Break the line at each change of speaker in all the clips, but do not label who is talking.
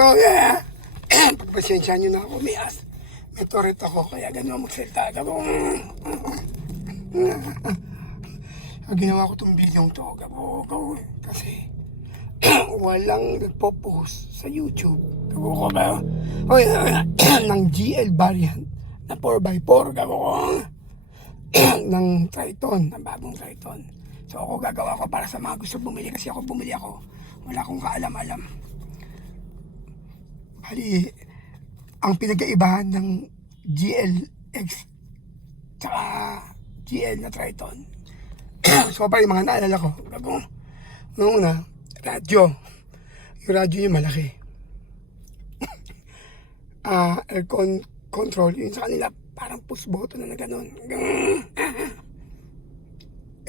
oh, yeah. Pagpasensya nyo na ako, may as. May toret ako, kaya gano'n magsalita ako. Ang ginawa ko tong video to, gabo, gabo, kasi walang nagpo-post sa YouTube. Gabo ko ba? O, ng GL variant na 4x4, gabo ko. ng Triton, ng bagong Triton. So ako gagawa ko para sa mga gusto bumili kasi ako bumili ako. Wala akong kaalam-alam. Bali, ang pinagkaibahan ng GLX tsaka GL na Triton. so parang yung mga naalala ko, bago, noong una, radyo. Yung radyo niya malaki. Ah, aircon control, yun sa kanila, parang push button na na ganun.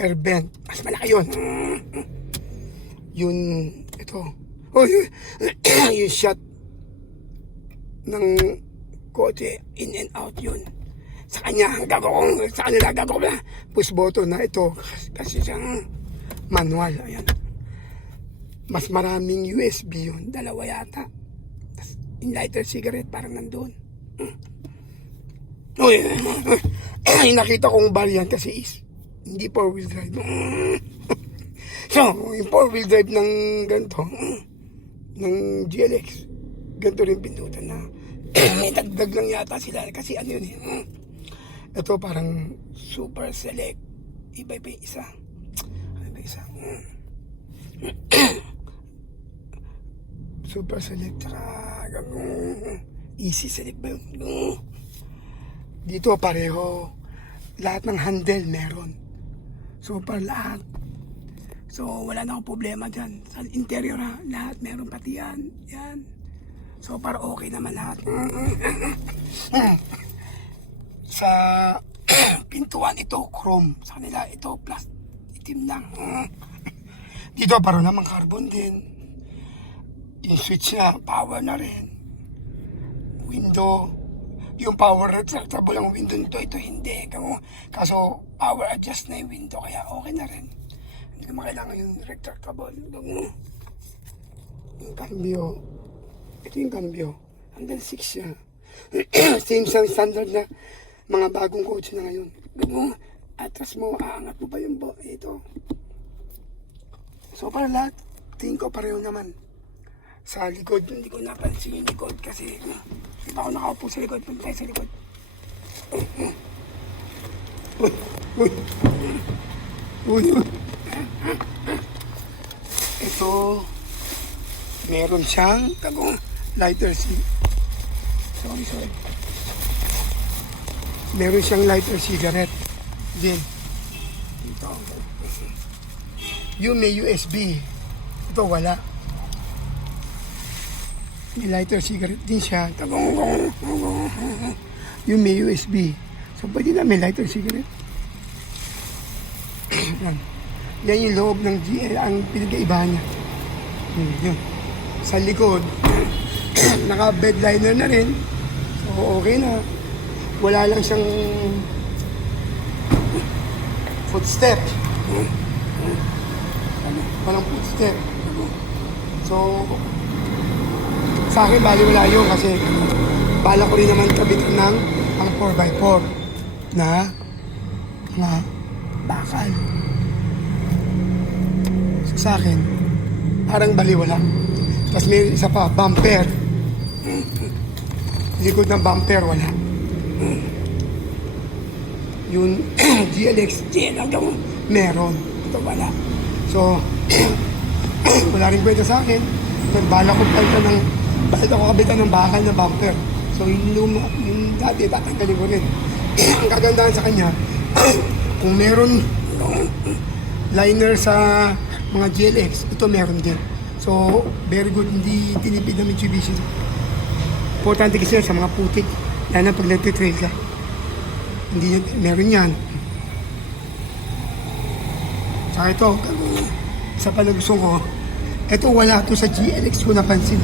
Air vent, mas malaki yun. Yun, ito. Oh, yun, yung shot ng kotse in and out yun. Sa kanya, ang gagawin, sa kanila gagawin na push button na ito kasi siyang manual. Ayan. Mas maraming USB yun. Dalawa yata. In lighter cigarette parang nandun. Uy, ay, nakita kong variant kasi is hindi four-wheel drive. so, yung four-wheel drive ng ganito, ng GLX, ganito rin pindutan na. May dagdag lang yata sila kasi ano yun eh. Ito parang super select. Iba yung isa. Ano ba isa? super select tsaka easy select ba yun? Dito pareho. Lahat ng handle meron. Super lahat. So wala na akong problema dyan. Sa interior ha, lahat meron pati yan. Yan. So para okay naman lahat. Sa pintuan ito, chrome. Sa kanila ito, plus itim lang. Dito parang naman carbon din. Yung switch na, power na rin. Window, yung power retractable ang window nito, ito hindi. Kaso power adjust na yung window, kaya okay na rin. Hindi naman kailangan yung retractable. Yung cambio, ito yung cambio. Hanggang 6 siya. Same sa standard na mga bagong coach na ngayon. Kamu, atras mo, aangat mo pa yung bo. Ito. So para lahat, tingin ko pareho naman. Sa likod, hindi ko napansin yung likod kasi hindi pa ako nakaupo sa likod. Punta sa likod. Uy, uy, uy, uy. Ito, meron siyang tagong lighter si Sorry, sorry. Meron siyang lighter cigarette. Din. Ito. Yung may USB. Ito wala. May lighter cigarette din siya. Yung may USB. So, pwede na may lighter cigarette. Yan. Yung loob ng GL, ang pinag-iibahan niya. Hmm, yun. Sa likod, naka-bed liner na rin. So, okay na. Wala lang siyang footstep. Ano, walang footstep. So, sa akin, bali wala yun kasi bala ko rin naman kabitan ng ang 4x4 na mga bakal. So, sa akin, parang baliwala. Tapos may isa pa, bumper. Likod ng bumper, wala. Yung GLX, GLX, meron. Ito wala. So, wala rin kwenta sa akin. Nagbala ko palitan ng, bala ko kabitan ng bakal na bumper. So, yung luma, yung dati, tatanggalin ko rin. Ang kagandahan sa kanya, kung meron liner sa mga GLX, ito meron din. So, very good. Hindi tinipid ng Mitsubishi. Importante kasi sa mga putik. Lalo na pag nagtitrail ka. Hindi, meron yan. Tsaka ito, sa panagusto ko, ito wala to sa GLX ko napansin.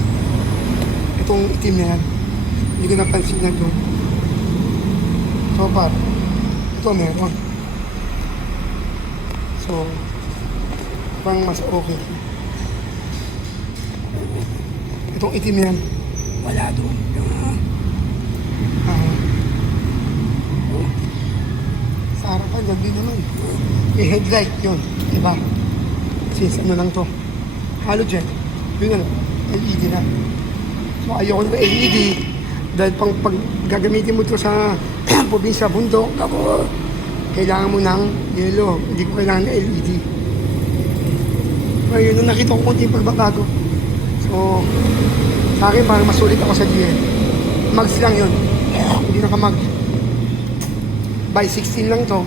Itong itim na yan. Hindi ko napansin na to. So far, ito meron. So, pang mas okay. Itong itim yan. Wala doon. Yung, ah, oh. Sa harapan, din naman. May headlight yun. Diba? Since ano lang to. Halogen. Yun ano, LED na. So ayoko na LED. Dahil pang pag gagamitin mo to sa probinsya, bundok, ako, kailangan mo ng yellow. Hindi ko kailangan ng LED. Ngayon, nung nakita ko konting pagbabago. So, sa akin parang masulit ako sa GL. Mags lang yun. Hindi nakamag. By 16 lang to.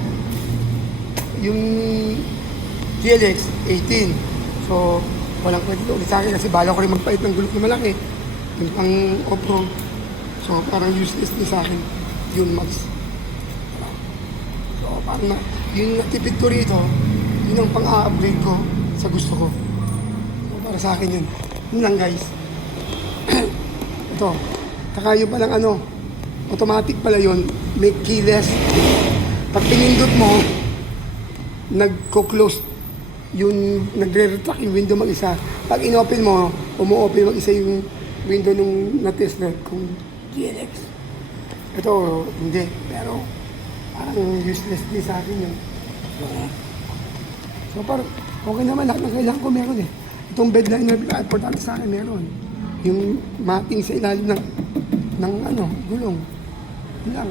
Yung GLX, 18. So, walang kwento ulit sa akin kasi bala ko rin magpait ng gulok na malaki. Yung pang off-road. So, parang useless din sa akin. Yun, Max. So, parang na, yung natipid ko rito, yun ang pang-upgrade ko sa gusto ko. So, para sa akin yun. Yun lang, guys. Ito. Saka yung palang ano, automatic pala yun, may keyless. Pag pinindot mo, nagko-close yung nagre-retract yung window mag-isa. Pag in-open mo, umu-open mag-isa yung window nung na-test na kung GLX. Ito, hindi. Pero, parang useless din sa akin yun. So, parang, okay naman. Lahat ng kailangan ko meron eh. Itong bed liner, importante sa akin meron. Yung mating sa ilalim ng, ng ano, gulong. Lang.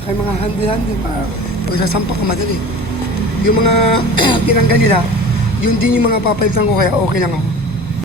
Saka yung mga handle-handle, para pag sasampa ka madali. Yung mga tinanggal nila, yun din yung mga papalitan ko kaya okay lang ako.